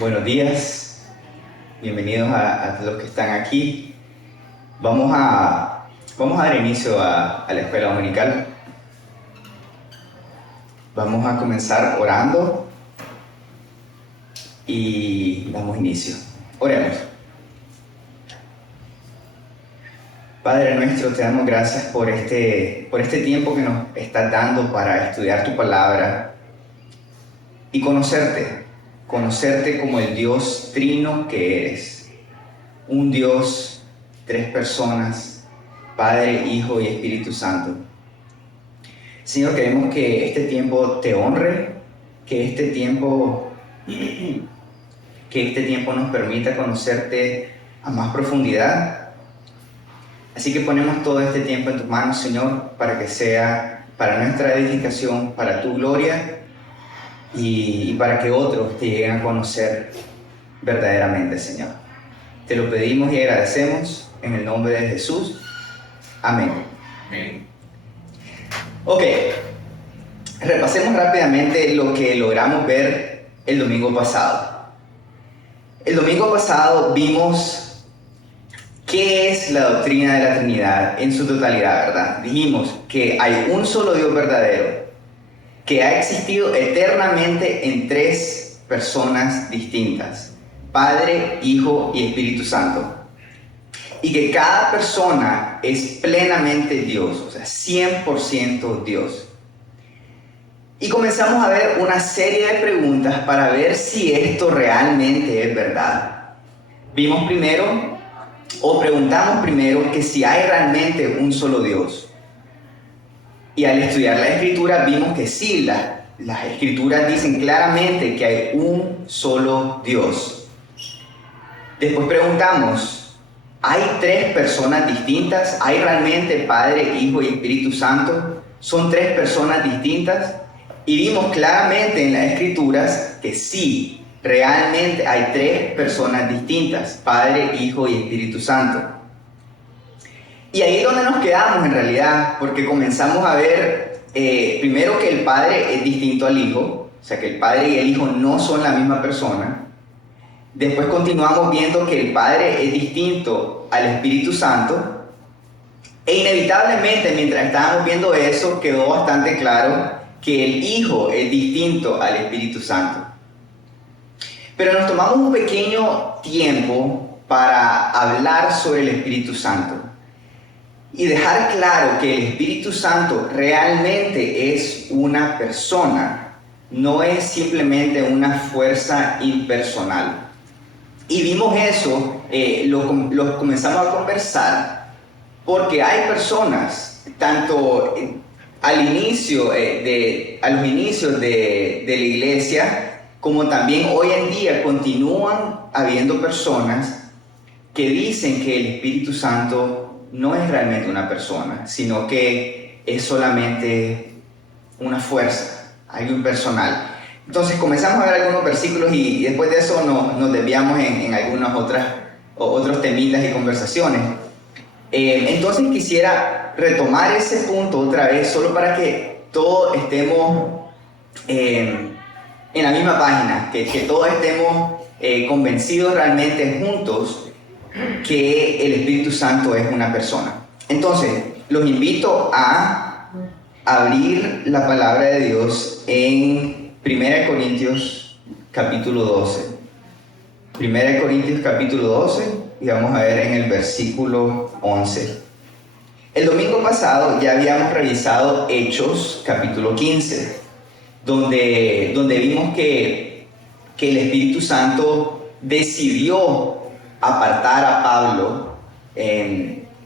Buenos días, bienvenidos a todos los que están aquí. Vamos a dar inicio a la escuela dominical. Vamos a comenzar orando y damos inicio. Oremos. Padre nuestro, te damos gracias por este tiempo que nos estás dando para estudiar tu palabra y conocerte como el Dios trino que eres. Un Dios, tres personas, Padre, Hijo y Espíritu Santo. Señor, queremos que este tiempo te honre, que este tiempo nos permita conocerte a más profundidad. Así que ponemos todo este tiempo en tus manos, Señor, para que sea para nuestra edificación, para tu gloria y para que otros te lleguen a conocer verdaderamente, Señor. Te lo pedimos y agradecemos en el nombre de Jesús. Amén. Amén. Ok, repasemos rápidamente lo que logramos ver el domingo pasado. El domingo pasado vimos qué es la doctrina de la Trinidad en su totalidad, ¿verdad? Dijimos que hay un solo Dios verdadero, que ha existido eternamente en tres personas distintas: Padre, Hijo y Espíritu Santo. Y que cada persona es plenamente Dios, o sea, 100% Dios. Y comenzamos a ver una serie de preguntas para ver si esto realmente es verdad. Preguntamos primero que si hay realmente un solo Dios. Y al estudiar la Escritura vimos que sí, las Escrituras dicen claramente que hay un solo Dios. Después preguntamos, ¿hay tres personas distintas? ¿Hay realmente Padre, Hijo y Espíritu Santo? ¿Son tres personas distintas? Y vimos claramente en las Escrituras que sí, realmente hay tres personas distintas: Padre, Hijo y Espíritu Santo. Y ahí es donde nos quedamos en realidad, porque comenzamos a ver primero que el Padre es distinto al Hijo, o sea que el Padre y el Hijo no son la misma persona. Después continuamos viendo que el Padre es distinto al Espíritu Santo. E inevitablemente, mientras estábamos viendo eso, quedó bastante claro que el Hijo es distinto al Espíritu Santo. Pero nos tomamos un pequeño tiempo para hablar sobre el Espíritu Santo y dejar claro que el Espíritu Santo realmente es una persona, no es simplemente una fuerza impersonal. Y vimos eso, lo comenzamos a conversar, porque hay personas, tanto a los inicios de la iglesia, como también hoy en día continúan habiendo personas que dicen que el Espíritu Santo no es realmente una persona, sino que es solamente una fuerza, algo impersonal. Entonces comenzamos a ver algunos versículos y después de eso nos desviamos en algunas otros temitas y conversaciones. Entonces quisiera retomar ese punto otra vez, solo para que todos estemos en la misma página, que todos estemos convencidos realmente juntos que el Espíritu Santo es una persona. Entonces, los invito a abrir la palabra de Dios en 1 Corintios capítulo 12. 1 Corintios capítulo 12, y vamos a ver en el versículo 11. El domingo pasado ya habíamos revisado Hechos capítulo 15, donde vimos que el Espíritu Santo decidió apartar a Pablo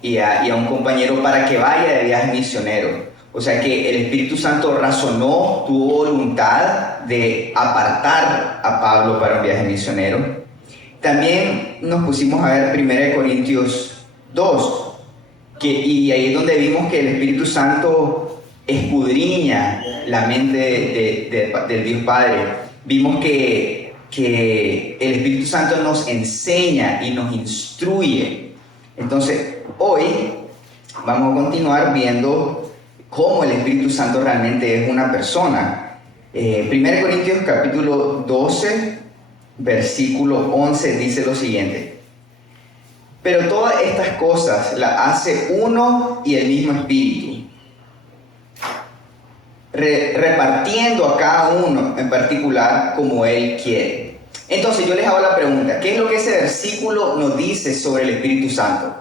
y a un compañero para que vaya de viaje misionero. O sea que el Espíritu Santo razonó, tuvo voluntad de apartar a Pablo para un viaje misionero. También nos pusimos a ver 1 Corintios 2, y ahí es donde vimos que el Espíritu Santo escudriña la mente del Dios Padre. Vimos que el Espíritu Santo nos enseña y nos instruye. Entonces, hoy vamos a continuar viendo cómo el Espíritu Santo realmente es una persona. 1 Corintios capítulo 12, versículo 11 dice lo siguiente: pero todas estas cosas las hace uno y el mismo Espíritu, repartiendo a cada uno en particular como Él quiere. Entonces yo les hago la pregunta, ¿qué es lo que ese versículo nos dice sobre el Espíritu Santo?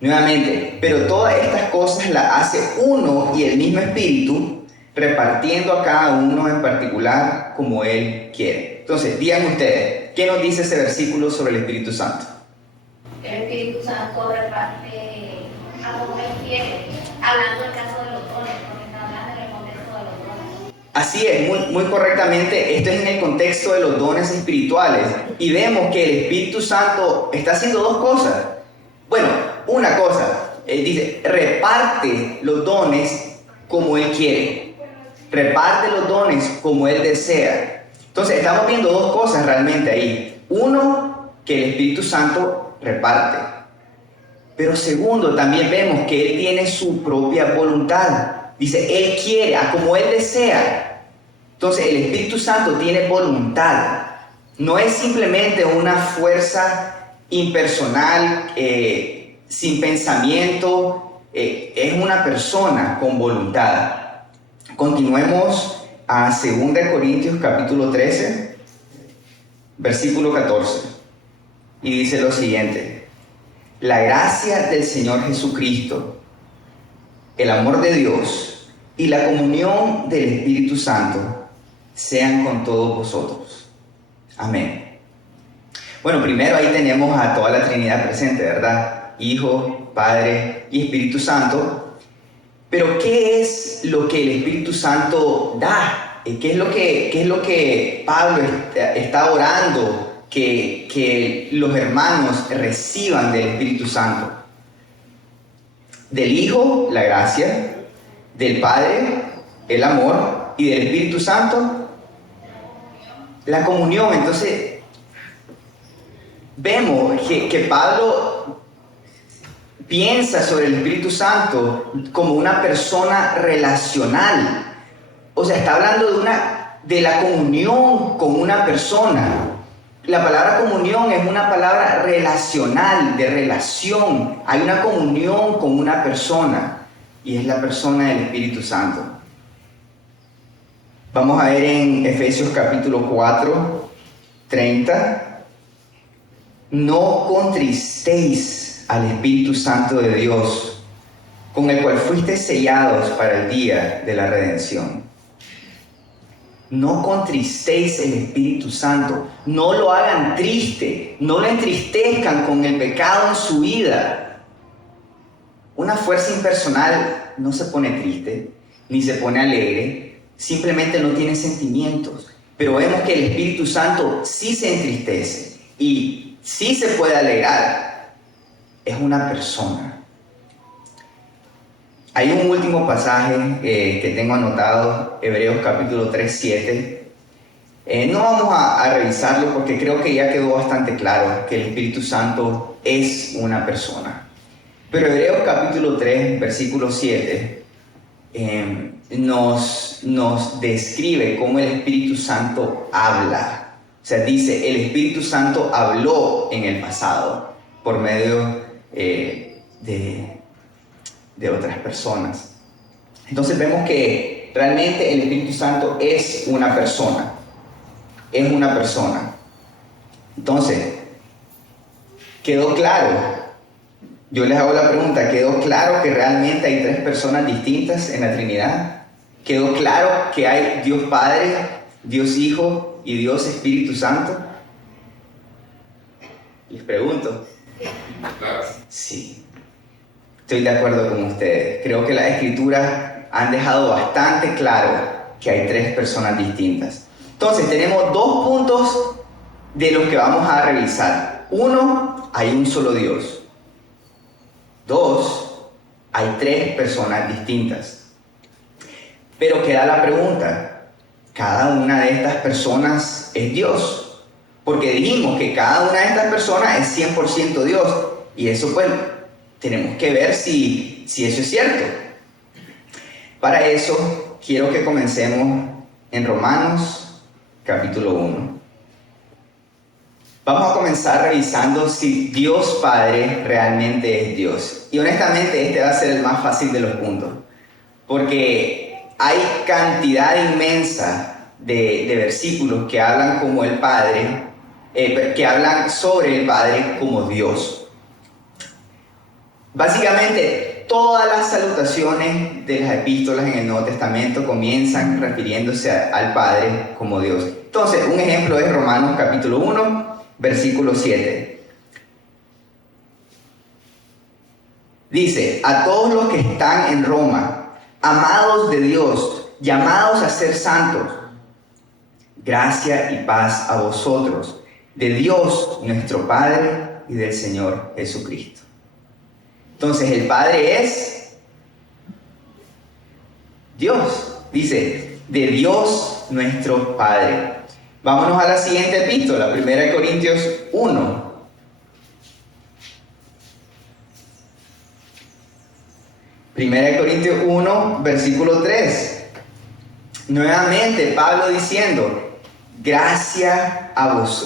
Nuevamente, pero todas estas cosas las hace uno y el mismo Espíritu, repartiendo a cada uno en particular como Él quiere. Entonces, digan ustedes, ¿qué nos dice ese versículo sobre el Espíritu Santo? El Espíritu Santo reparte a como Él quiere, hablando del caso de los dones, porque está hablando en el contexto de los dones. Así es, muy correctamente, esto es en el contexto de los dones espirituales, y vemos que el Espíritu Santo está haciendo dos cosas. Bueno, una cosa, dice, reparte los dones como Él quiere, reparte los dones como Él desea. Entonces estamos viendo dos cosas realmente ahí. Uno, que el Espíritu Santo reparte. Pero segundo, también vemos que Él tiene su propia voluntad. Dice, Él quiere, a como Él desea. Entonces el Espíritu Santo tiene voluntad. No es simplemente una fuerza impersonal, sin pensamiento. Es una persona con voluntad. Continuemos a 2 Corintios capítulo 13, versículo 14. Y dice lo siguiente: la gracia del Señor Jesucristo, el amor de Dios y la comunión del Espíritu Santo sean con todos vosotros. Amén. Bueno, primero ahí tenemos a toda la Trinidad presente, ¿verdad? Hijo, Padre y Espíritu Santo. Pero ¿qué es lo que el Espíritu Santo da? ¿Qué es lo que Pablo está orando que los hermanos reciban del Espíritu Santo? Del Hijo, la gracia; del Padre, el amor; y del Espíritu Santo, la comunión. Entonces, vemos que Pablo piensa sobre el Espíritu Santo como una persona relacional. O sea, está hablando de la comunión con una persona. La palabra comunión es una palabra relacional, de relación. Hay una comunión con una persona, y es la persona del Espíritu Santo. Vamos a ver en Efesios capítulo 4, 30. No contristéis al Espíritu Santo de Dios, con el cual fuiste sellados para el día de la redención. No contristéis el Espíritu Santo, no lo hagan triste, no lo entristezcan con el pecado en su vida. Una fuerza impersonal no se pone triste, ni se pone alegre, simplemente no tiene sentimientos. Pero vemos que el Espíritu Santo sí se entristece y sí se puede alegrar. Es una persona. Hay un último pasaje que tengo anotado, Hebreos capítulo 3, 7. No vamos a revisarlo porque creo que ya quedó bastante claro que el Espíritu Santo es una persona. Pero Hebreos capítulo 3, versículo 7, nos describe cómo el Espíritu Santo habla. O sea, dice, el Espíritu Santo habló en el pasado por medio de otras personas. Entonces vemos que realmente el Espíritu Santo es una persona. Es una persona. Entonces, ¿quedó claro? Yo les hago la pregunta, ¿quedó claro que realmente hay tres personas distintas en la Trinidad? ¿Quedó claro que hay Dios Padre, Dios Hijo y Dios Espíritu Santo? Les pregunto. Sí, estoy de acuerdo con ustedes. Creo que las Escrituras han dejado bastante claro que hay tres personas distintas. Entonces, tenemos dos puntos de los que vamos a revisar. Uno, hay un solo Dios. Dos, hay tres personas distintas. Pero queda la pregunta, ¿cada una de estas personas es Dios? Porque dijimos que cada una de estas personas es 100% Dios. Y eso pues tenemos que ver si eso es cierto. Para eso quiero que comencemos en Romanos capítulo 1. Vamos a comenzar revisando si Dios Padre realmente es Dios. Y honestamente este va a ser el más fácil de los puntos, porque hay cantidad inmensa de versículos que hablan como el Padre, que hablan sobre el Padre como Dios. Básicamente, todas las salutaciones de las epístolas en el Nuevo Testamento comienzan refiriéndose al Padre como Dios. Entonces, un ejemplo es Romanos capítulo 1, versículo 7. Dice: a todos los que están en Roma, amados de Dios, llamados a ser santos, gracia y paz a vosotros, de Dios nuestro Padre y del Señor Jesucristo. Entonces el Padre es Dios. Dice, de Dios nuestro Padre. Vámonos a la siguiente epístola, 1 Corintios 1. Primera de Corintios 1, versículo 3. Nuevamente Pablo diciendo: gracia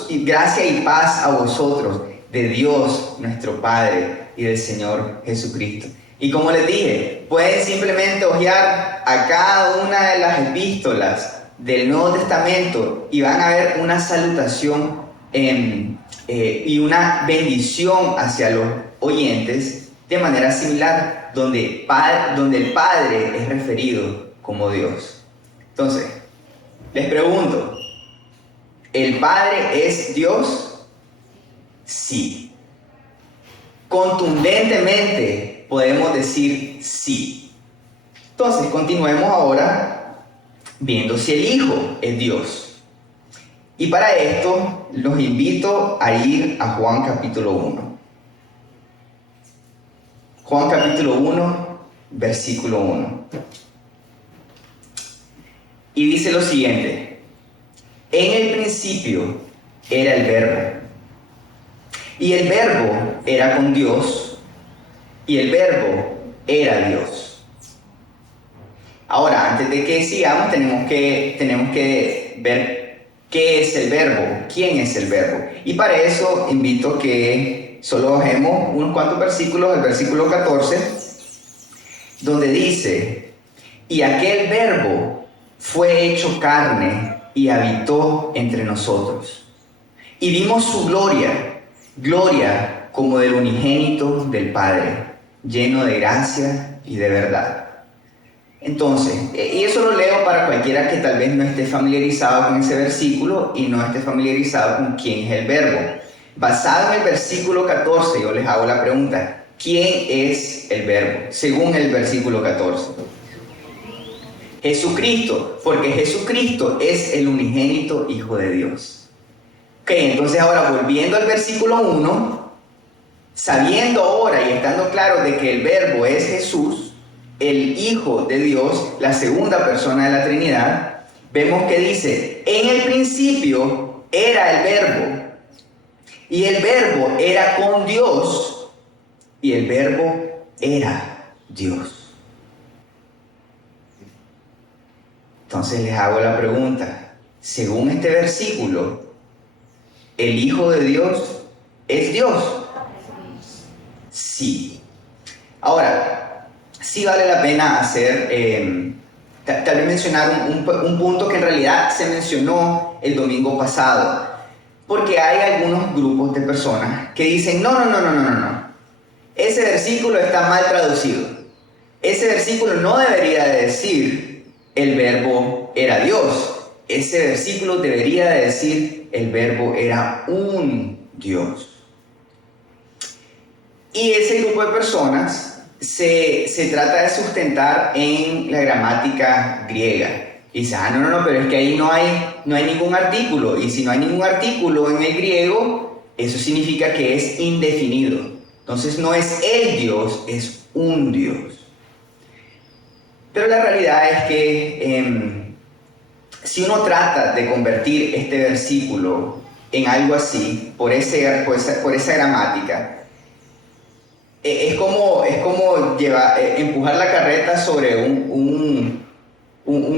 y paz a vosotros, de Dios nuestro Padre y del Señor Jesucristo. Y como les dije, pueden simplemente hojear a cada una de las epístolas del Nuevo Testamento y van a ver una salutación y una bendición hacia los oyentes de manera similar, donde el Padre es referido como Dios. Entonces, les pregunto, ¿el Padre es Dios? Sí. Contundentemente podemos decir sí. Entonces, continuemos ahora viendo si el Hijo es Dios. Y para esto, los invito a ir a Juan capítulo 1. Juan capítulo 1, versículo 1. Y dice lo siguiente: en el principio era el Verbo, y el Verbo era con Dios, y el Verbo era Dios. Ahora, antes de que sigamos, tenemos que ver qué es el Verbo, quién es el Verbo. Y para eso invito a que solo bajemos unos cuantos versículos, el versículo 14, donde dice: y aquel Verbo fue hecho carne y habitó entre nosotros. Y vimos su gloria como del unigénito del Padre, lleno de gracia y de verdad. Entonces, y eso lo leo para cualquiera que tal vez no esté familiarizado con ese versículo y no esté familiarizado con quién es el Verbo. Basado en el versículo 14, yo les hago la pregunta: ¿quién es el Verbo? Según el versículo 14. Jesucristo, porque Jesucristo es el unigénito Hijo de Dios. Ok, entonces ahora volviendo al versículo 1, sabiendo ahora y estando claro de que el Verbo es Jesús, el Hijo de Dios, la segunda persona de la Trinidad, vemos que dice: en el principio era el Verbo, y el Verbo era con Dios, y el Verbo era Dios. Entonces les hago la pregunta: según este versículo, ¿el Hijo de Dios es Dios? Sí. Ahora, sí vale la pena hacer, tal vez mencionar un punto que en realidad se mencionó el domingo pasado, porque hay algunos grupos de personas que dicen: no, ese versículo está mal traducido. Ese versículo no debería de decir el Verbo era Dios. Ese versículo debería de decir el Verbo era un Dios. Y ese grupo de personas se trata de sustentar en la gramática griega. Y dice: no, pero es que ahí no hay ningún artículo. Y si no hay ningún artículo en el griego, eso significa que es indefinido. Entonces no es el Dios, es un Dios. Pero la realidad es que si uno trata de convertir este versículo en algo así, por esa gramática, es como empujar la carreta sobre un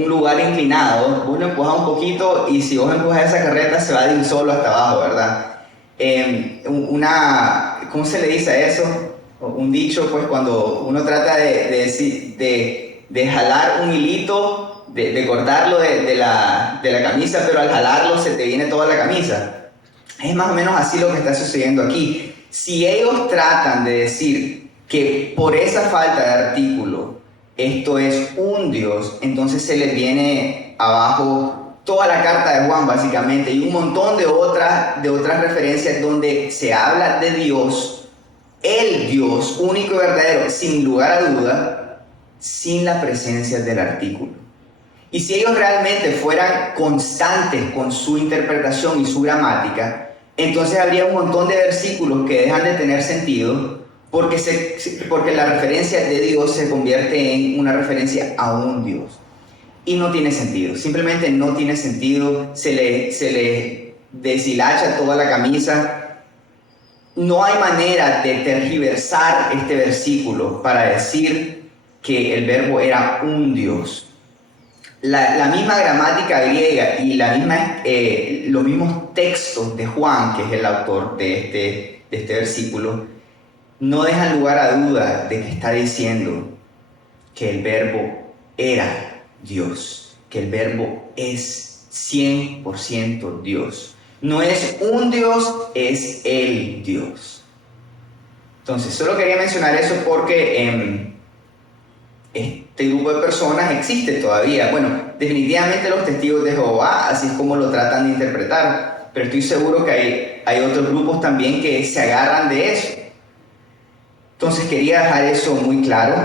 lugar inclinado. Vos lo empujas un poquito y si vos empujas esa carreta se va de un solo hasta abajo, ¿verdad? ¿cómo se le dice a eso? Un dicho, pues cuando uno trata de jalar un hilito, de cortarlo de la camisa, pero al jalarlo se te viene toda la camisa. Es más o menos así lo que está sucediendo aquí. Si ellos tratan de decir que por esa falta de artículo esto es un Dios, entonces se les viene abajo toda la carta de Juan básicamente y un montón de otras referencias donde se habla de Dios, el Dios único y verdadero, sin lugar a duda, sin la presencia del artículo. Y si ellos realmente fueran constantes con su interpretación y su gramática, entonces habría un montón de versículos que dejan de tener sentido porque la referencia de Dios se convierte en una referencia a un Dios. Y no tiene sentido, simplemente no tiene sentido, se le deshilacha toda la camisa. No hay manera de tergiversar este versículo para decir que el verbo era un Dios. La misma gramática griega y los mismos textos de Juan, que es el autor de este versículo, no dejan lugar a duda de que está diciendo que el verbo era Dios, que el verbo es 100% Dios. No es un Dios, es el Dios. Entonces, solo quería mencionar eso porque este grupo de personas existe todavía. Bueno, definitivamente los testigos de Jehová, así es como lo tratan de interpretar, pero estoy seguro que hay otros grupos también que se agarran de eso. Entonces quería dejar eso muy claro.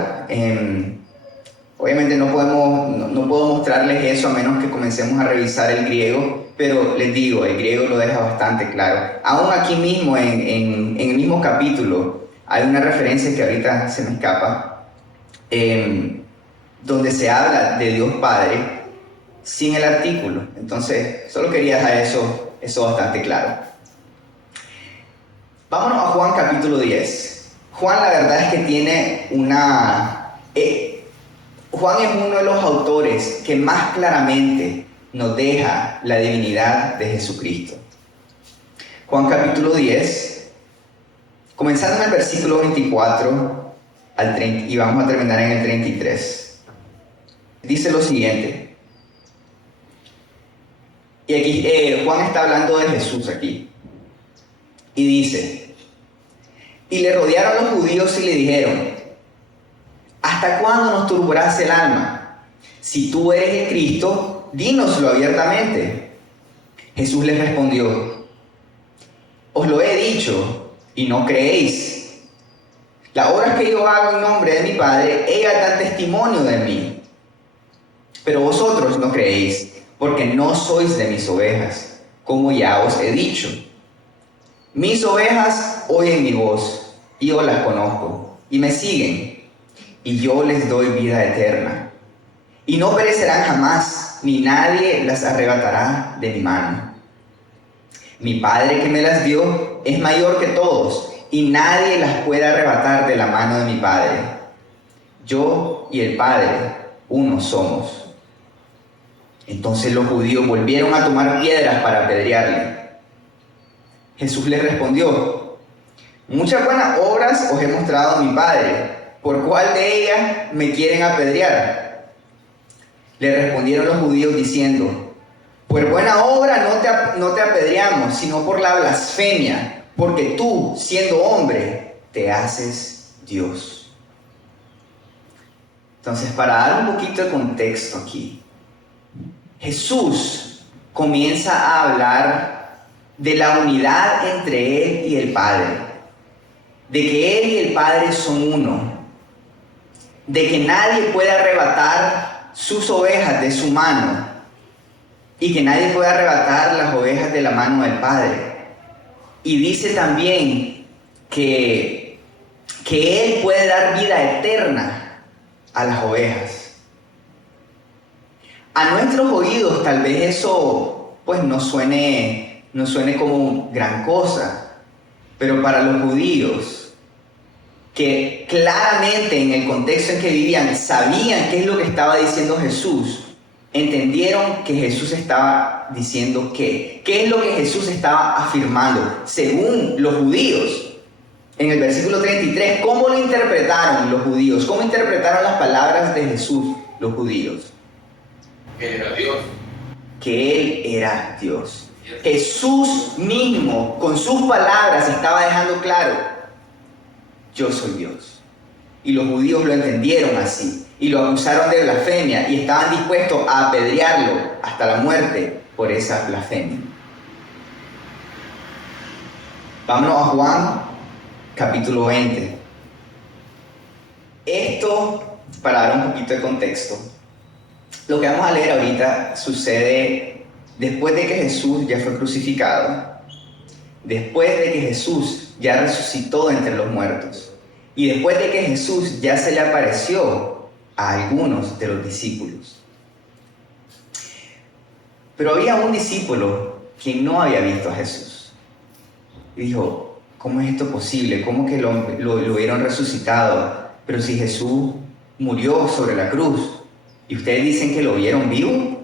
Obviamente no puedo mostrarles eso a menos que comencemos a revisar el griego, pero les digo, el griego lo deja bastante claro. Aún aquí mismo, en el mismo capítulo, hay una referencia que ahorita se me escapa, donde se habla de Dios Padre sin el artículo. Entonces, solo quería dejar eso bastante claro. Vámonos a Juan capítulo 10. Juan, la verdad es que tiene Juan es uno de los autores que más claramente nos deja la divinidad de Jesucristo. Juan capítulo 10, comenzando en el versículo 24 al 30, y vamos a terminar en el 33. Dice lo siguiente. Y aquí Juan está hablando de Jesús aquí. Y dice: y le rodearon los judíos y le dijeron: ¿hasta cuándo nos turbarás el alma? Si tú eres el Cristo, dínoslo abiertamente. Jesús les respondió: os lo he dicho y no creéis. Las obras que yo hago en nombre de mi Padre, ellas dan testimonio de mí. Pero vosotros no creéis, porque no sois de mis ovejas, como ya os he dicho. Mis ovejas oyen mi voz, y yo las conozco, y me siguen, y yo les doy vida eterna. Y no perecerán jamás, ni nadie las arrebatará de mi mano. Mi Padre que me las dio es mayor que todos, y nadie las puede arrebatar de la mano de mi Padre. Yo y el Padre, uno somos. Entonces los judíos volvieron a tomar piedras para apedrearle. Jesús les respondió: muchas buenas obras os he mostrado a mi Padre, ¿por cuál de ellas me quieren apedrear? Le respondieron los judíos diciendo: por buena obra no te apedreamos, sino por la blasfemia, porque tú, siendo hombre, te haces Dios. Entonces, para dar un poquito de contexto aquí, Jesús comienza a hablar de la unidad entre Él y el Padre, de que Él y el Padre son uno, de que nadie puede arrebatar sus ovejas de su mano y que nadie puede arrebatar las ovejas de la mano del Padre. Y dice también que Él puede dar vida eterna a las ovejas. A nuestros oídos tal vez eso pues no suene como gran cosa, pero para los judíos, que claramente en el contexto en que vivían sabían qué es lo que estaba diciendo Jesús, entendieron que Jesús estaba diciendo qué. ¿Qué es lo que Jesús estaba afirmando? Según los judíos, en el versículo 33, ¿cómo lo interpretaron los judíos? ¿Cómo interpretaron las palabras de Jesús los judíos? Que Él era Dios. Que Él era Dios. Jesús mismo, con sus palabras, estaba dejando claro, yo soy Dios. Y los judíos lo entendieron así, y lo acusaron de blasfemia, y estaban dispuestos a apedrearlo hasta la muerte por esa blasfemia. Vámonos a Juan, capítulo 20. Esto, para dar un poquito de contexto, lo que vamos a leer ahorita sucede después de que Jesús ya fue crucificado, después de que Jesús ya resucitó entre los muertos, y después de que Jesús ya se le apareció a algunos de los discípulos. Pero había un discípulo que no había visto a Jesús. Y dijo, ¿cómo es esto posible? ¿Cómo que lo hubieron resucitado? Pero si Jesús murió sobre la cruz, ¿y ustedes dicen que lo vieron vivo?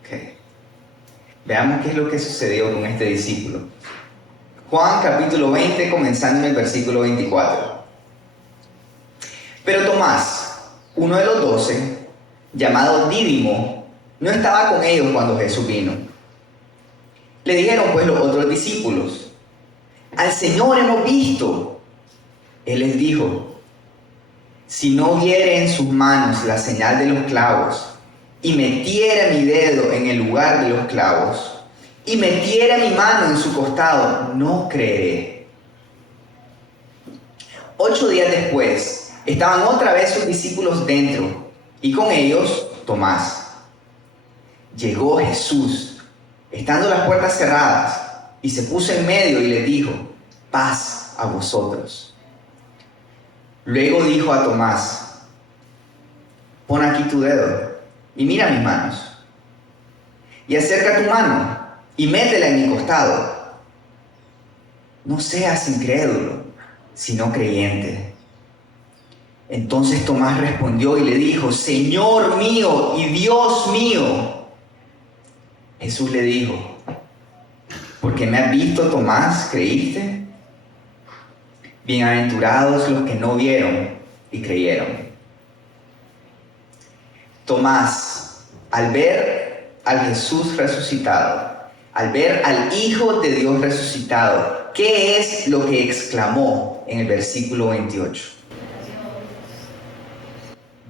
Okay. Veamos qué es lo que sucedió con este discípulo. Juan capítulo 20, comenzando en el versículo 24. Pero Tomás, uno de los 12, llamado Dídimo, no estaba con ellos cuando Jesús vino. Le dijeron pues los otros discípulos, al Señor hemos visto. Él les dijo, si no viere en sus manos la señal de los clavos, y metiera mi dedo en el lugar de los clavos, y metiera mi mano en su costado, no creeré. 8 días después, estaban otra vez sus discípulos dentro, y con ellos Tomás. Llegó Jesús, estando las puertas cerradas, y se puso en medio y les dijo, paz a vosotros. Luego dijo a Tomás, pon aquí tu dedo y mira mis manos, y acerca tu mano y métela en mi costado. No seas incrédulo, sino creyente. Entonces Tomás respondió y le dijo, Señor mío y Dios mío. Jesús le dijo, ¿porque me has visto, Tomás, creíste? Bienaventurados los que no vieron y creyeron. Tomás, al ver al Jesús resucitado, al ver al Hijo de Dios resucitado, ¿qué es lo que exclamó en el versículo 28?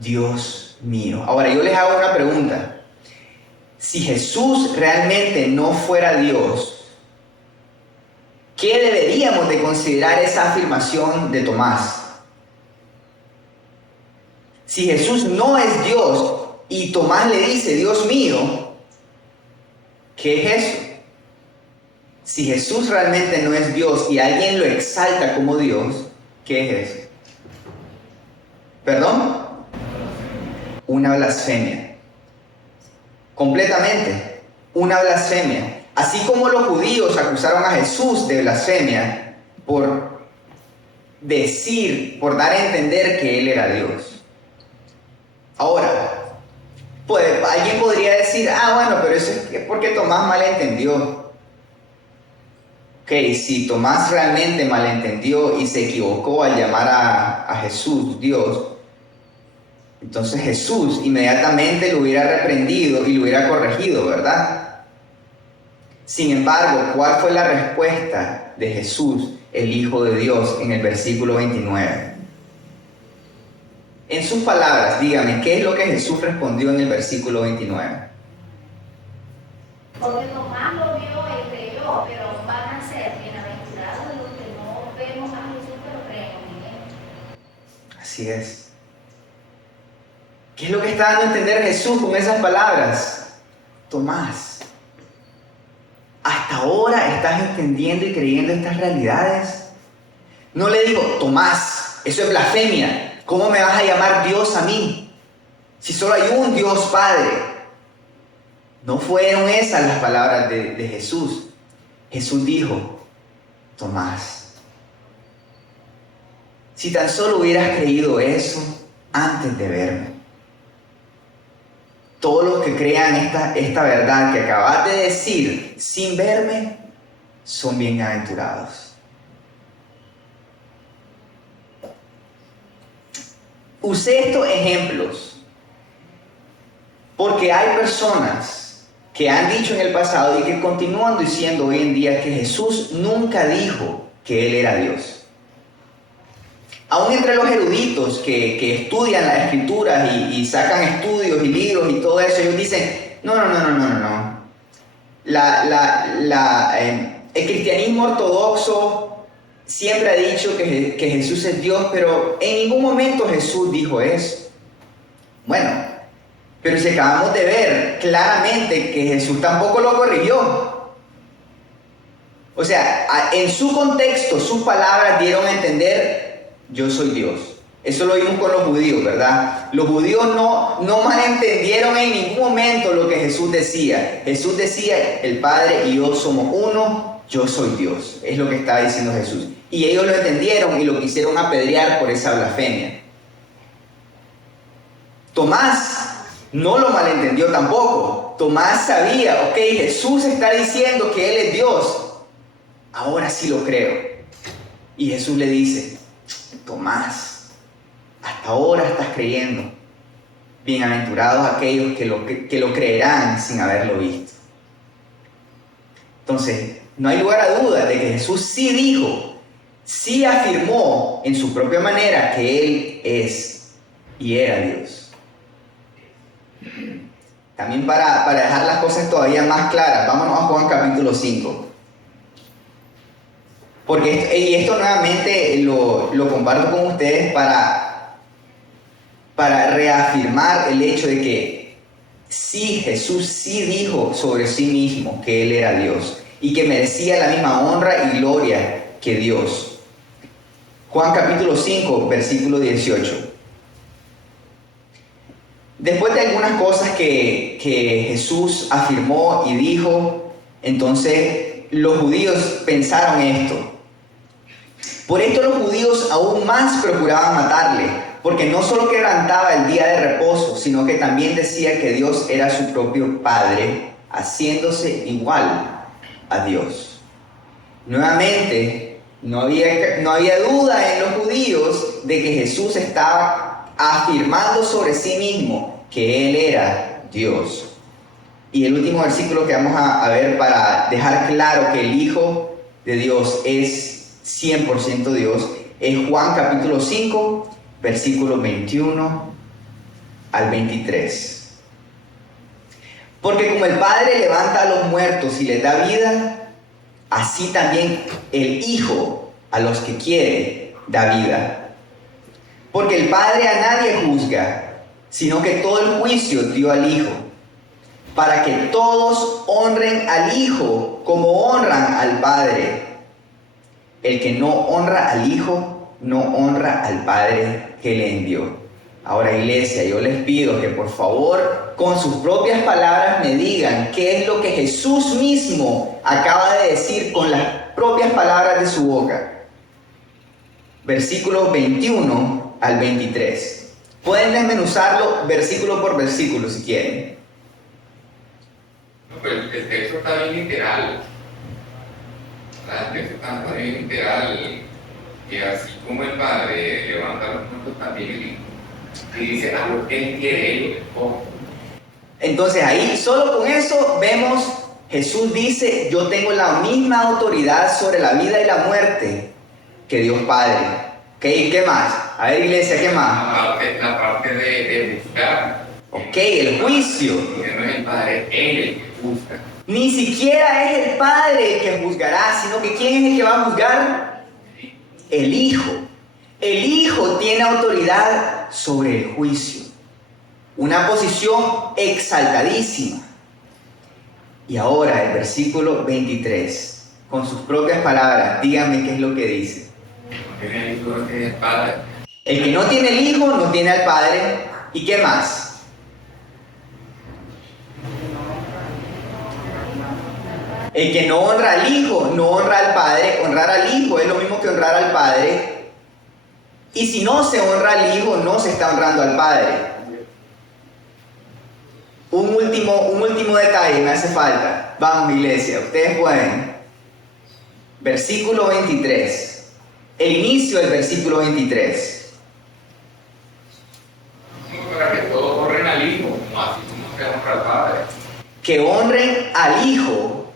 Dios mío. Ahora yo les hago una pregunta. Si Jesús realmente no fuera Dios, ¿qué deberíamos de considerar esa afirmación de Tomás? Si Jesús no es Dios y Tomás le dice, Dios mío, ¿qué es eso? Si Jesús realmente no es Dios y alguien lo exalta como Dios, ¿qué es eso? ¿Perdón? Una blasfemia. Completamente. Una blasfemia. Así como los judíos acusaron a Jesús de blasfemia por decir, por dar a entender que Él era Dios. Ahora, pues, alguien podría decir, bueno, pero eso es porque Tomás malentendió. Ok, si Tomás realmente malentendió y se equivocó al llamar a Jesús Dios, entonces Jesús inmediatamente lo hubiera reprendido y lo hubiera corregido, ¿verdad? Sin embargo, ¿cuál fue la respuesta de Jesús, el Hijo de Dios, en el versículo 29? En sus palabras, dígame, ¿qué es lo que Jesús respondió en el versículo 29? Porque Tomás lo vio y creyó, pero van a ser bienaventurados los que no vemos a Jesús, pero creemos en Él. Así es. ¿Qué es lo que está dando a entender Jesús con esas palabras? Tomás, ¿hasta ahora estás entendiendo y creyendo estas realidades? No le digo, Tomás, eso es blasfemia. ¿Cómo me vas a llamar Dios a mí? Si solo hay un Dios Padre. No fueron esas las palabras de Jesús. Jesús dijo, Tomás, si tan solo hubieras creído eso antes de verme. todos los que crean esta verdad que acabas de decir sin verme son bienaventurados. Usé estos ejemplos porque hay personas que han dicho en el pasado y que continúan diciendo hoy en día que Jesús nunca dijo que Él era Dios. Aún entre los eruditos que estudian las escrituras y sacan estudios y libros y todo eso, ellos dicen, no. El cristianismo ortodoxo siempre ha dicho que Jesús es Dios, pero en ningún momento Jesús dijo eso. Bueno, pero si acabamos de ver claramente que Jesús tampoco lo corrigió. O sea, en su contexto, sus palabras dieron a entender, yo soy Dios. Eso lo vimos con los judíos, ¿verdad? Los judíos no malentendieron en ningún momento lo que Jesús decía. Jesús decía, el Padre y yo somos uno, yo soy Dios. Es lo que estaba diciendo Jesús. Y ellos lo entendieron y lo quisieron apedrear por esa blasfemia. Tomás no lo malentendió tampoco. Tomás sabía, ok, Jesús está diciendo que Él es Dios. Ahora sí lo creo. Y Jesús le dice, Tomás, hasta ahora estás creyendo. Bienaventurados aquellos que lo creerán sin haberlo visto. Entonces, no hay lugar a duda de que Jesús sí dijo, sí afirmó en su propia manera que Él es y era Dios. También para dejar las cosas todavía más claras, vámonos a Juan capítulo 5. Y esto nuevamente lo comparto con ustedes para reafirmar el hecho de que sí, Jesús sí dijo sobre sí mismo que Él era Dios y que merecía la misma honra y gloria que Dios. Juan capítulo 5, versículo 18. Después de algunas cosas que Jesús afirmó y dijo, entonces los judíos pensaron esto. Por esto los judíos aún más procuraban matarle, porque no solo quebrantaba el día de reposo, sino que también decía que Dios era su propio Padre, haciéndose igual a Dios. Nuevamente, no había duda en los judíos de que Jesús estaba afirmando sobre sí mismo que Él era Dios. Y el último versículo que vamos a ver para dejar claro que el Hijo de Dios es 100% Dios, es Juan capítulo 5, versículos 21 al 23. Porque como el Padre levanta a los muertos y les da vida, así también el Hijo a los que quiere da vida. Porque el Padre a nadie juzga, sino que todo el juicio dio al Hijo, para que todos honren al Hijo como honran al Padre. El que no honra al Hijo, no honra al Padre que le envió. Ahora, iglesia, yo les pido que por favor, con sus propias palabras me digan qué es lo que Jesús mismo acaba de decir con las propias palabras de su boca. Versículos 21 al 23. Pueden desmenuzarlo versículo por versículo si quieren. No, pero el texto está bien literal. El texto está bien literal. Que así como el Padre levanta a los muertos, también el Hijo. Y dice, a lo que Él quiere, Él lo escoge. Entonces ahí, solo con eso vemos, Jesús dice, yo tengo la misma autoridad sobre la vida y la muerte que Dios Padre. ¿Okay? ¿Qué más? A ver, iglesia, ¿qué más? La parte de buscar. Ok, el juicio. Que no es el Padre, Él el que juzga. Ni siquiera es el Padre el que juzgará, sino que ¿quién es el que va a juzgar? El Hijo. El Hijo tiene autoridad sobre el juicio. Una posición exaltadísima. Y ahora el versículo 23, con sus propias palabras, díganme qué es lo que dice. El Hijo no tiene el Padre. El que no tiene el Hijo no tiene al Padre. ¿Y qué más? El que no honra al Hijo no honra al Padre. Honrar al Hijo es lo mismo que honrar al Padre. Y si no se honra al Hijo, no se está honrando al Padre. Un último detalle me hace falta. Vamos, iglesia, ustedes pueden. Versículo 23. El inicio del versículo 23. Para que todos honren al Hijo, como así como se honra al Padre. Que honren al Hijo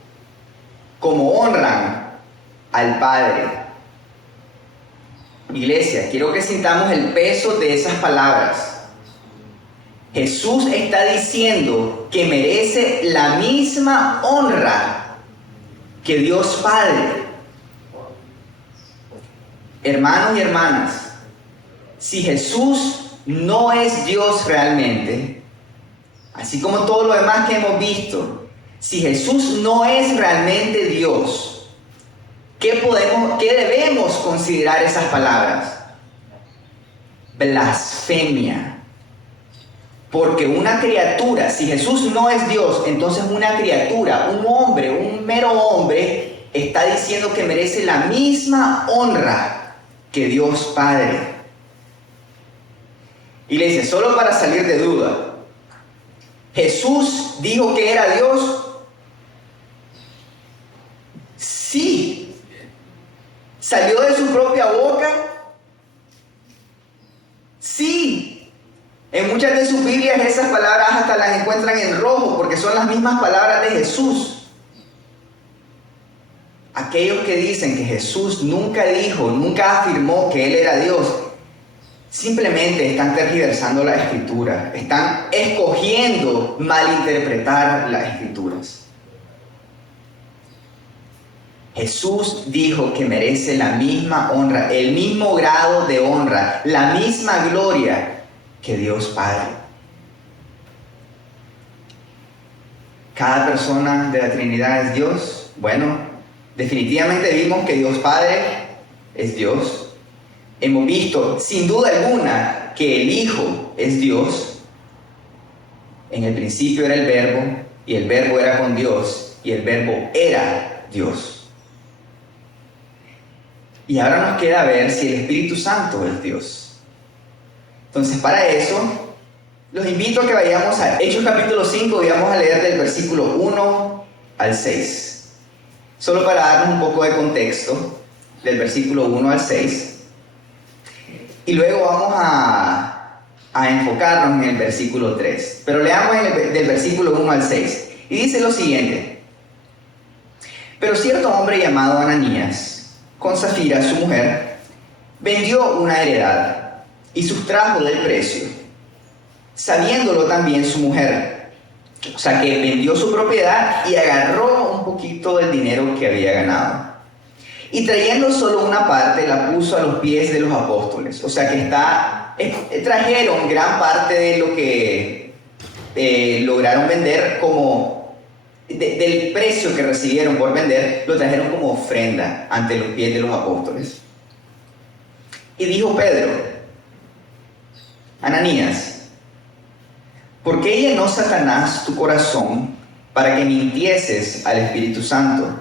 como honran al Padre. Iglesia, quiero que sintamos el peso de esas palabras. Jesús está diciendo que merece la misma honra que Dios Padre. Hermanos y hermanas, si Jesús no es Dios realmente, así como todo lo demás que hemos visto, si Jesús no es realmente Dios, ¿qué debemos considerar esas palabras? Blasfemia. Porque una criatura, si Jesús no es Dios, entonces una criatura, un hombre, un mero hombre, está diciendo que merece la misma honra que Dios Padre. Iglesia, solo para salir de duda, ¿Jesús dijo que era Dios? Sí. ¿Salió de su propia boca? Sí. En muchas de sus Biblias esas palabras hasta las encuentran en rojo porque son las mismas palabras de Jesús. Aquellos que dicen que Jesús nunca dijo, nunca afirmó que Él era Dios, simplemente están tergiversando la Escritura, están escogiendo malinterpretar las Escrituras. Jesús dijo que merece la misma honra, el mismo grado de honra, la misma gloria que Dios Padre. ¿Cada persona de la Trinidad es Dios? Bueno, definitivamente vimos que Dios Padre es Dios. Hemos visto, sin duda alguna, que el Hijo es Dios. En el principio era el Verbo, y el Verbo era con Dios, y el Verbo era Dios. Y ahora nos queda ver si el Espíritu Santo es Dios. Entonces, para eso, los invito a que vayamos a Hechos capítulo 5 y vamos a leer del versículo 1 al 6. Solo para darnos un poco de contexto, del versículo 1 al 6. Y luego vamos a enfocarnos en el versículo 3. Pero leamos del versículo 1 al 6. Y dice lo siguiente. Pero cierto hombre llamado Ananías, con Zafira su mujer, vendió una heredad y sustrajo del precio, sabiéndolo también su mujer. O sea que vendió su propiedad y agarró un poquito del dinero que había ganado. Y trayendo solo una parte, la puso a los pies de los apóstoles. O sea que trajeron gran parte de lo que lograron vender como del precio que recibieron por vender, lo trajeron como ofrenda ante los pies de los apóstoles. Y dijo Pedro: Ananías, ¿por qué llenó Satanás tu corazón para que mintieses al Espíritu Santo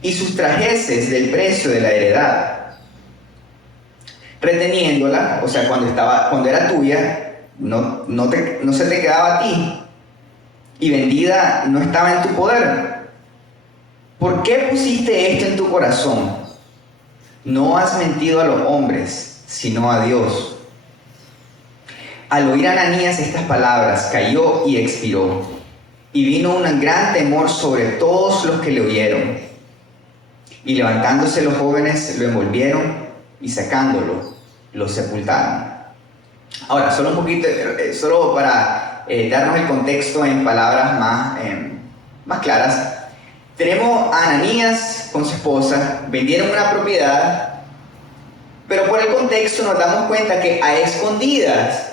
y sustrajeses del precio de la heredad, reteniéndola? O sea, cuando era tuya, no se te quedaba a ti, y vendida no estaba en tu poder. ¿Por qué pusiste esto en tu corazón? No has mentido a los hombres, sino a Dios. Al oír Ananías estas palabras, cayó y expiró, y vino un gran temor sobre todos los que le oyeron. Y levantándose los jóvenes, lo envolvieron y sacándolo, lo sepultaron. Ahora, solo un poquito, solo para darnos el contexto en palabras más claras. Tenemos a Ananías con su esposa, vendieron una propiedad, pero por el contexto nos damos cuenta que a escondidas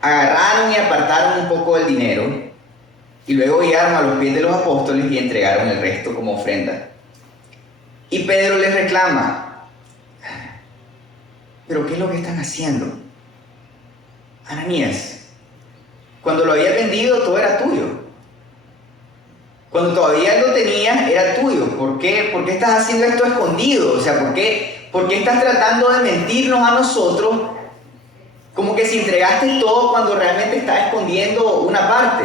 agarraron y apartaron un poco del dinero y luego llegaron a los pies de los apóstoles y entregaron el resto como ofrenda. Y Pedro les reclama: ¿pero qué es lo que están haciendo? Ananías, cuando lo habías vendido todo era tuyo. Cuando todavía lo tenías era tuyo. ¿Por qué estás haciendo esto escondido? O sea, ¿por qué estás tratando de mentirnos a nosotros Como que si entregaste todo cuando realmente estás escondiendo una parte.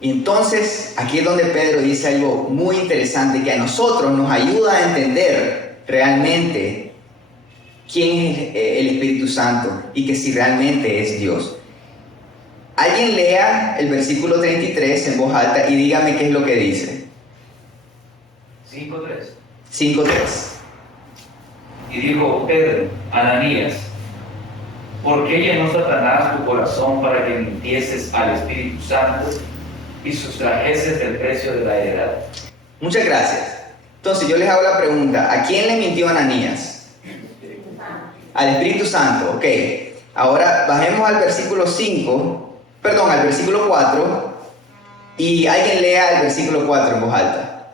Y entonces, aquí es donde Pedro dice algo muy interesante que a nosotros nos ayuda a entender realmente quién es el Espíritu Santo y que si realmente es Dios. Alguien lea el versículo 33 en voz alta y dígame qué es lo que dice. 5:3. 5:3. Y dijo Pedro, Ananías, ¿por qué llenó Satanás tu corazón para que mintieses al Espíritu Santo y sustrajeses del precio de la heredad? Muchas gracias. Entonces yo les hago la pregunta, ¿a quién le mintió Ananías? Al Espíritu Santo, ok. Ahora bajemos al versículo 5, perdón, al versículo 4 y alguien lea el versículo 4 en voz alta.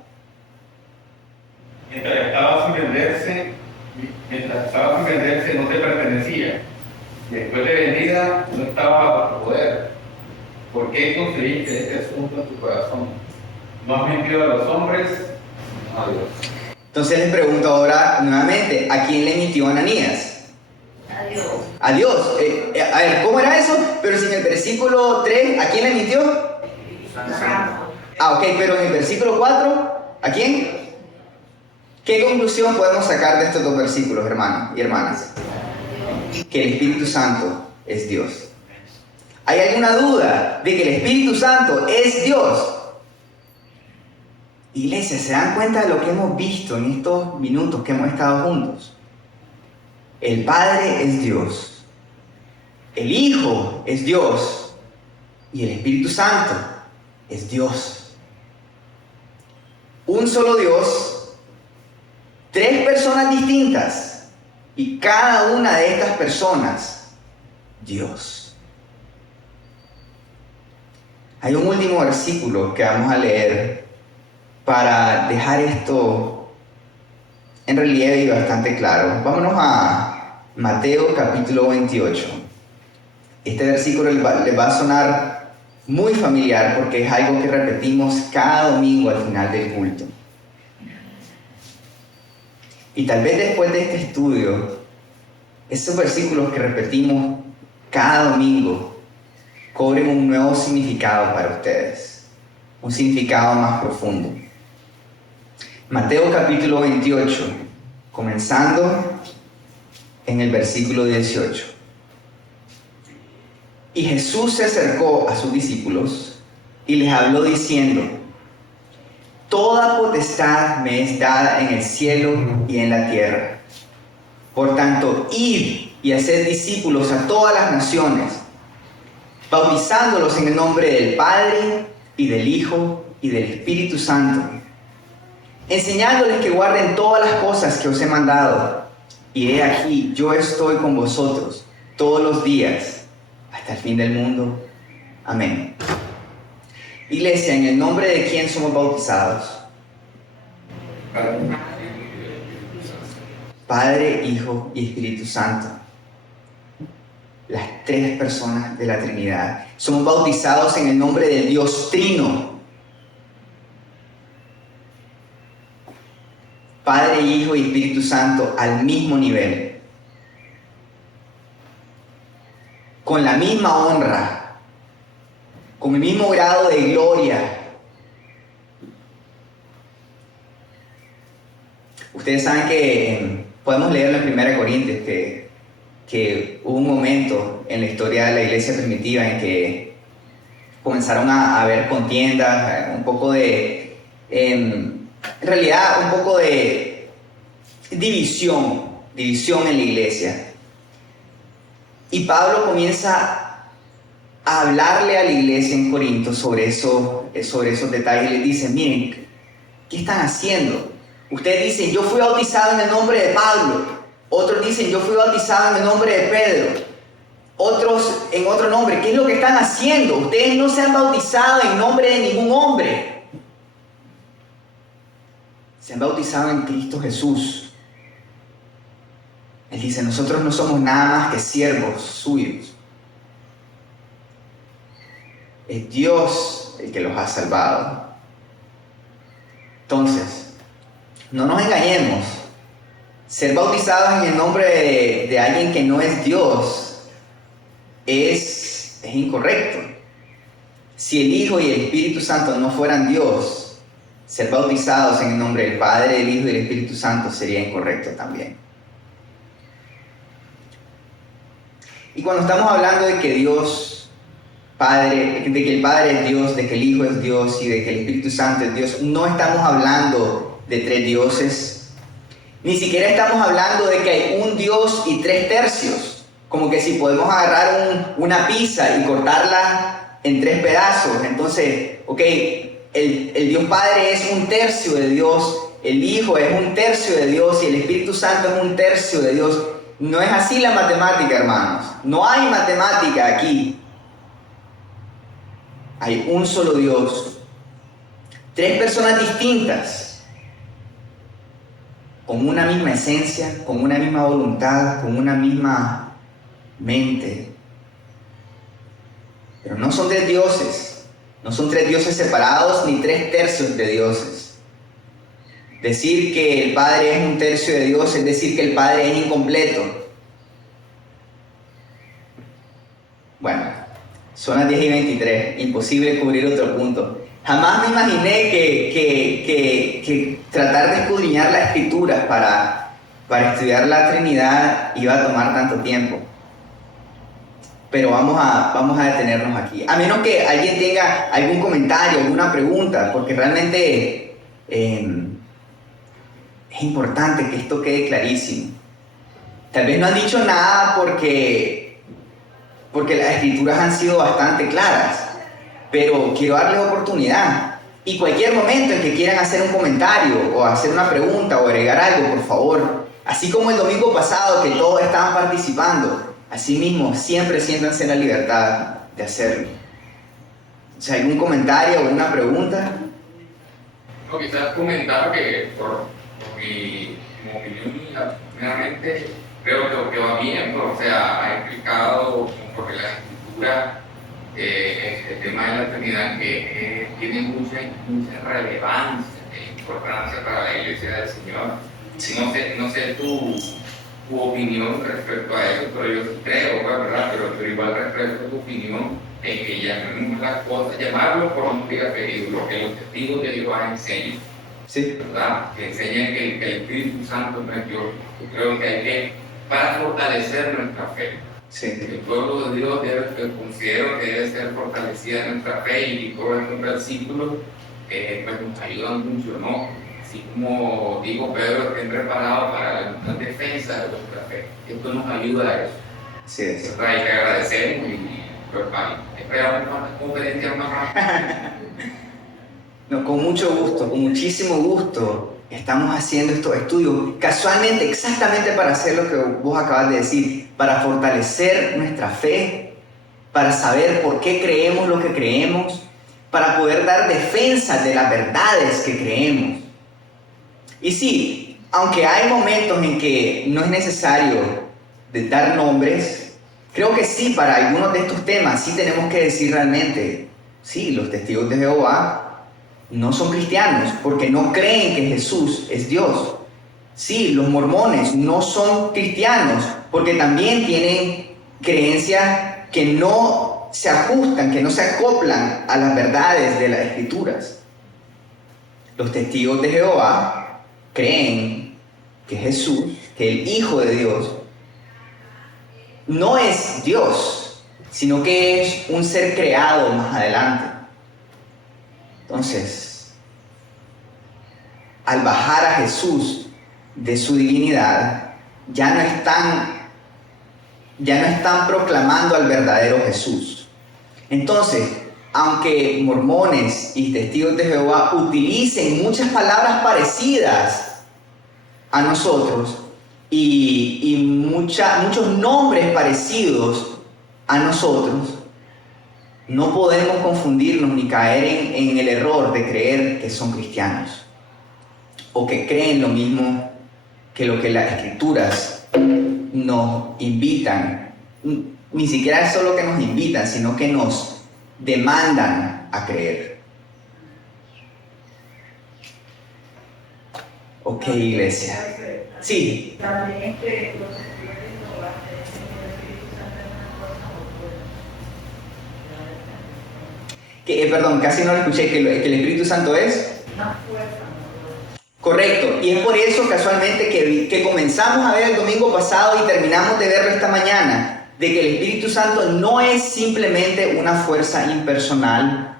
Mientras estaba sin venderse no te pertenecía. Después de vendida no estaba bajo tu poder. ¿Por qué concebiste este asunto en tu corazón? ¿No has mentido a los hombres? No a Dios. Entonces les pregunto ahora nuevamente, ¿a quién le mintió Ananías? Adiós. A Dios. A ver, ¿cómo era eso? Pero si en el versículo 3, ¿a quién le mintió? Ah, ok, pero en el versículo 4, ¿a quién? ¿Qué conclusión podemos sacar de estos dos versículos, hermanos y hermanas? Que el Espíritu Santo es Dios. ¿Hay alguna duda de que el Espíritu Santo es Dios? Iglesia, ¿se dan cuenta de lo que hemos visto en estos minutos que hemos estado juntos? El Padre es Dios, el Hijo es Dios y el Espíritu Santo es Dios. Un solo Dios, tres personas distintas y cada una de estas personas, Dios. Hay un último versículo que vamos a leer para dejar esto en relieve y bastante claro. Vámonos a Mateo capítulo 28. Este versículo les va a sonar muy familiar porque es algo que repetimos cada domingo al final del culto. Y tal vez después de este estudio, esos versículos que repetimos cada domingo cobren un nuevo significado para ustedes, un significado más profundo. Mateo capítulo 28, comenzando en el versículo 18. Y Jesús se acercó a sus discípulos y les habló diciendo: Toda potestad me es dada en el cielo y en la tierra. Por tanto, id y haced discípulos a todas las naciones, bautizándolos en el nombre del Padre y del Hijo y del Espíritu Santo, enseñándoles que guarden todas las cosas que os he mandado. Y he aquí, yo estoy con vosotros todos los días hasta el fin del mundo. Amén. Iglesia, ¿en el nombre de quién somos bautizados? Padre, Hijo y Espíritu Santo. Las tres personas de la Trinidad. Somos bautizados en el nombre del Dios Trino. Padre, Hijo y Espíritu Santo al mismo nivel. Con la misma honra. Con el mismo grado de gloria. Ustedes saben que podemos leerlo en 1 Corintios, que hubo un momento en la historia de la iglesia primitiva en que comenzaron a haber contiendas, un poco de, en realidad, un poco de división en la iglesia. Y Pablo comienza a hablarle a la iglesia en Corinto sobre esos detalles y les dice: miren, ¿qué están haciendo? Ustedes dicen: yo fui bautizado en el nombre de Pablo. Otros dicen: yo fui bautizado en el nombre de Pedro. Otros en otro nombre. ¿Qué es lo que están haciendo? Ustedes no se han bautizado en nombre de ningún hombre. Se han bautizado en Cristo Jesús. Él dice: nosotros no somos nada más que siervos suyos. Es Dios el que los ha salvado. Entonces, no nos engañemos. ser bautizados en el nombre de alguien que no es Dios es incorrecto. Si el Hijo y el Espíritu Santo no fueran Dios, ser bautizados en el nombre del Padre, del Hijo y del Espíritu Santo sería incorrecto también. Y cuando estamos hablando de que Dios Padre, de que el Padre es Dios, de que el Hijo es Dios y de que el Espíritu Santo es Dios, no estamos hablando de tres dioses. Ni siquiera estamos hablando de que hay un Dios y tres tercios. Como que si podemos agarrar una pizza y cortarla en tres pedazos. Entonces, ok, el Dios Padre es un tercio de Dios, el Hijo es un tercio de Dios y el Espíritu Santo es un tercio de Dios. No es así la matemática, hermanos. No hay matemática aquí. Hay un solo Dios. Tres personas distintas, con una misma esencia, con una misma voluntad, con una misma mente. Pero no son tres dioses. No son tres dioses separados ni tres tercios de dioses. Decir que el Padre es un tercio de Dios es decir que el Padre es incompleto. Bueno, son las 10:23, imposible cubrir otro punto. Jamás me imaginé que tratar de escudriñar las Escrituras para estudiar la Trinidad iba a tomar tanto tiempo. Pero vamos a detenernos aquí. A menos que alguien tenga algún comentario, alguna pregunta, porque realmente es importante que esto quede clarísimo. Tal vez no han dicho nada porque las Escrituras han sido bastante claras, pero quiero darles oportunidad. Y cualquier momento en que quieran hacer un comentario o hacer una pregunta o agregar algo, por favor. Así como el domingo pasado que todos estaban participando, así mismo siempre siéntanse en la libertad de hacerlo. O sea, ¿algún comentario o una pregunta? No, quizás comentar que por mi opinión, primeramente creo que va bien, pero, o sea, ha explicado porque la Escritura, el tema de la Trinidad que tiene mucha relevancia e importancia para la Iglesia del Señor. Sí. No sé tu opinión respecto a eso, pero yo creo, ¿verdad? Pero igual respecto a tu opinión en que llamemos las cosas, llamarlo por un día pedido, lo que los testigos de Jehová enseñan. Sí. ¿Verdad? Que enseñan que el Espíritu Santo no es Dios. Yo creo que hay que, para fortalecer nuestra fe. Sí. El pueblo de Dios considero que debe ser fortalecida nuestra fe y todos estos versículos pues nos ayudan mucho, ¿no? Así como dijo Pedro, estén preparados para la defensa de nuestra fe. Esto nos ayuda a eso. Sí es. Entonces, hay que agradecer y pues esperamos unas conferencias más rápidas. No, con mucho gusto, con muchísimo gusto estamos haciendo estos estudios, casualmente, exactamente para hacer lo que vos acabas de decir, para fortalecer nuestra fe, para saber por qué creemos lo que creemos, para poder dar defensa de las verdades que creemos. Y sí, aunque hay momentos en que no es necesario dar nombres, creo que sí, para algunos de estos temas sí tenemos que decir realmente, sí, los testigos de Jehová no son cristianos porque no creen que Jesús es Dios. Sí, los mormones no son cristianos porque también tienen creencias que no se ajustan, que no se acoplan a las verdades de las Escrituras. Los testigos de Jehová creen que Jesús, que el Hijo de Dios, no es Dios, sino que es un ser creado más adelante. Entonces, al bajar a Jesús de su divinidad, ya no están proclamando al verdadero Jesús. Entonces, aunque mormones y testigos de Jehová utilicen muchas palabras parecidas a nosotros y muchos nombres parecidos a nosotros, no podemos confundirnos ni caer en el error de creer que son cristianos o que creen lo mismo que lo que las Escrituras nos invitan. Ni siquiera es solo que nos invitan, sino que nos demandan a creer. Ok, iglesia. Sí. También que los espíritus o las creencias del Espíritu Santo es una cosa muy buena. Perdón, casi no lo escuché, que el Espíritu Santo es Una fuerza. correcto. Y es por eso casualmente que comenzamos a ver el domingo pasado y terminamos de verlo esta mañana, de que el Espíritu Santo no es simplemente una fuerza impersonal,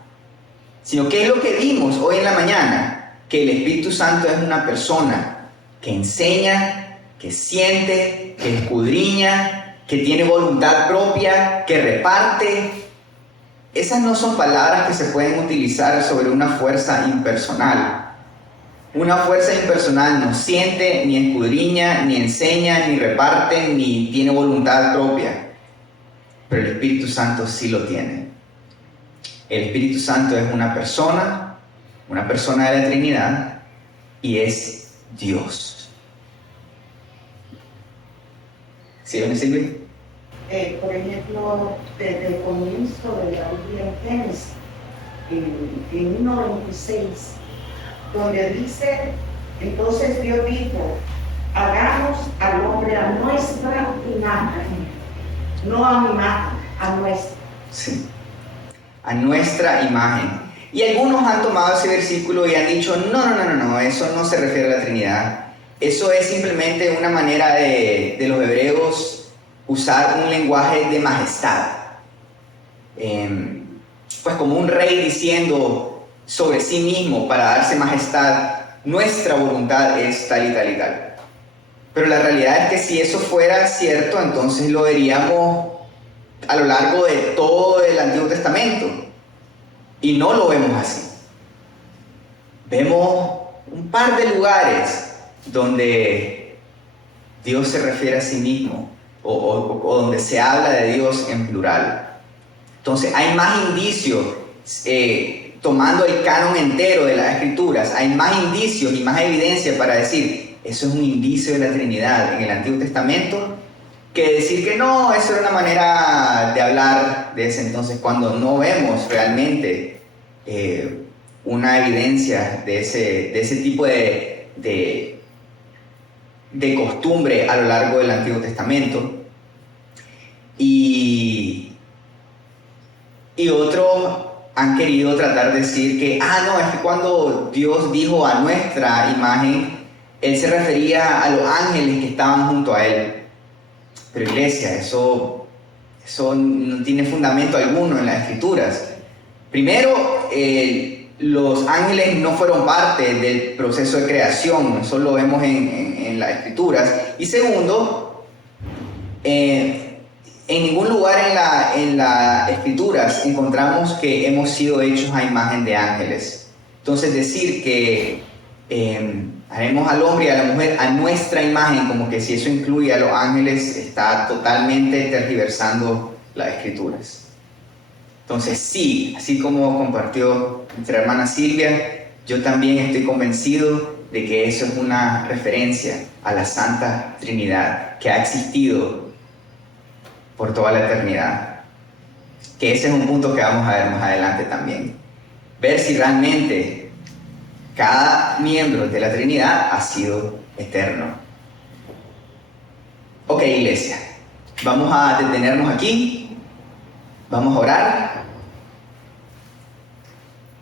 sino que es lo que vimos hoy en la mañana, que el Espíritu Santo es una persona que enseña, que siente, que escudriña, que tiene voluntad propia, que reparte. Esas no son palabras que se pueden utilizar sobre una fuerza impersonal. Una fuerza impersonal no siente, ni escudriña, ni enseña, ni reparte, ni tiene voluntad propia. Pero el Espíritu Santo sí lo tiene. El Espíritu Santo es una persona de la Trinidad, y es Dios. ¿Sí, don Silvia? Por ejemplo, desde el comienzo de la Biblia en Génesis, en 1:26, donde dice, entonces Dios dijo, hagamos al hombre a nuestra imagen, no a mi imagen, a nuestra. Sí, a nuestra imagen. Y algunos han tomado ese versículo y han dicho, no, eso no se refiere a la Trinidad. Eso es simplemente una manera de los hebreos usar un lenguaje de majestad. Pues como un rey diciendo sobre sí mismo para darse majestad, nuestra voluntad es tal y tal y tal. Pero la realidad es que si eso fuera cierto, entonces lo veríamos a lo largo de todo el Antiguo Testamento. Y no lo vemos así. Vemos un par de lugares donde Dios se refiere a sí mismo o donde se habla de Dios en plural. Entonces hay más indicios, tomando el canon entero de las Escrituras, hay más indicios y más evidencia para decir, eso es un indicio de la Trinidad en el Antiguo Testamento, que decir que no, eso era una manera de hablar de ese entonces, cuando no vemos realmente una evidencia de ese tipo de costumbre a lo largo del Antiguo Testamento. Y otros han querido tratar de decir que, no, es que cuando Dios dijo a nuestra imagen, Él se refería a los ángeles que estaban junto a Él. Pero iglesia, eso no tiene fundamento alguno en las Escrituras. Primero, los ángeles no fueron parte del proceso de creación, eso lo vemos en las Escrituras. Y segundo, en ningún lugar en las Escrituras encontramos que hemos sido hechos a imagen de ángeles. Entonces decir que haremos al hombre y a la mujer a nuestra imagen, como que si eso incluye a los ángeles, está totalmente tergiversando las Escrituras. Entonces sí, así como compartió nuestra hermana Silvia, yo también estoy convencido de que eso es una referencia a la Santa Trinidad que ha existido por toda la eternidad. Que ese es un punto que vamos a ver más adelante también. Ver si realmente cada miembro de la Trinidad ha sido eterno. Ok, iglesia, vamos a detenernos aquí, vamos a orar.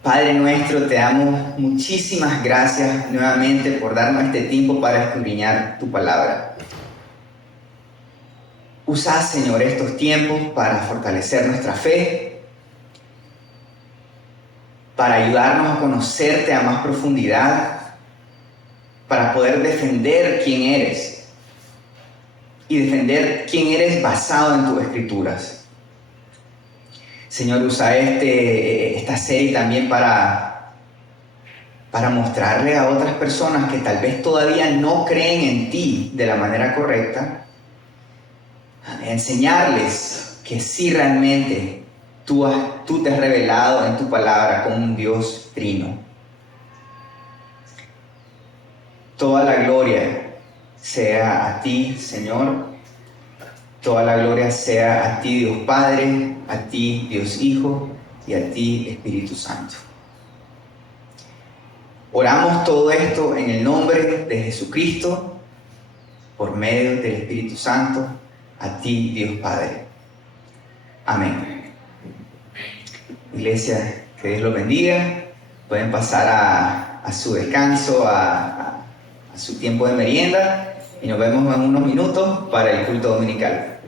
Padre nuestro, te damos muchísimas gracias nuevamente por darnos este tiempo para escudriñar tu palabra. Usa, Señor, estos tiempos para fortalecer nuestra fe, para ayudarnos a conocerte a más profundidad, para poder defender quién eres y defender quién eres basado en tus Escrituras. Señor, usa esta serie también para mostrarle a otras personas que tal vez todavía no creen en ti de la manera correcta, enseñarles que sí realmente tú te has revelado en tu palabra como un Dios trino. Toda la gloria sea a ti, Señor. Toda la gloria sea a ti, Dios Padre, a ti, Dios Hijo, y a ti, Espíritu Santo. Oramos todo esto en el nombre de Jesucristo. por medio del Espíritu Santo, a ti, Dios Padre. Amén. Iglesia, que Dios los bendiga. Pueden pasar a su descanso, a su tiempo de merienda, y nos vemos en unos minutos para el culto dominical.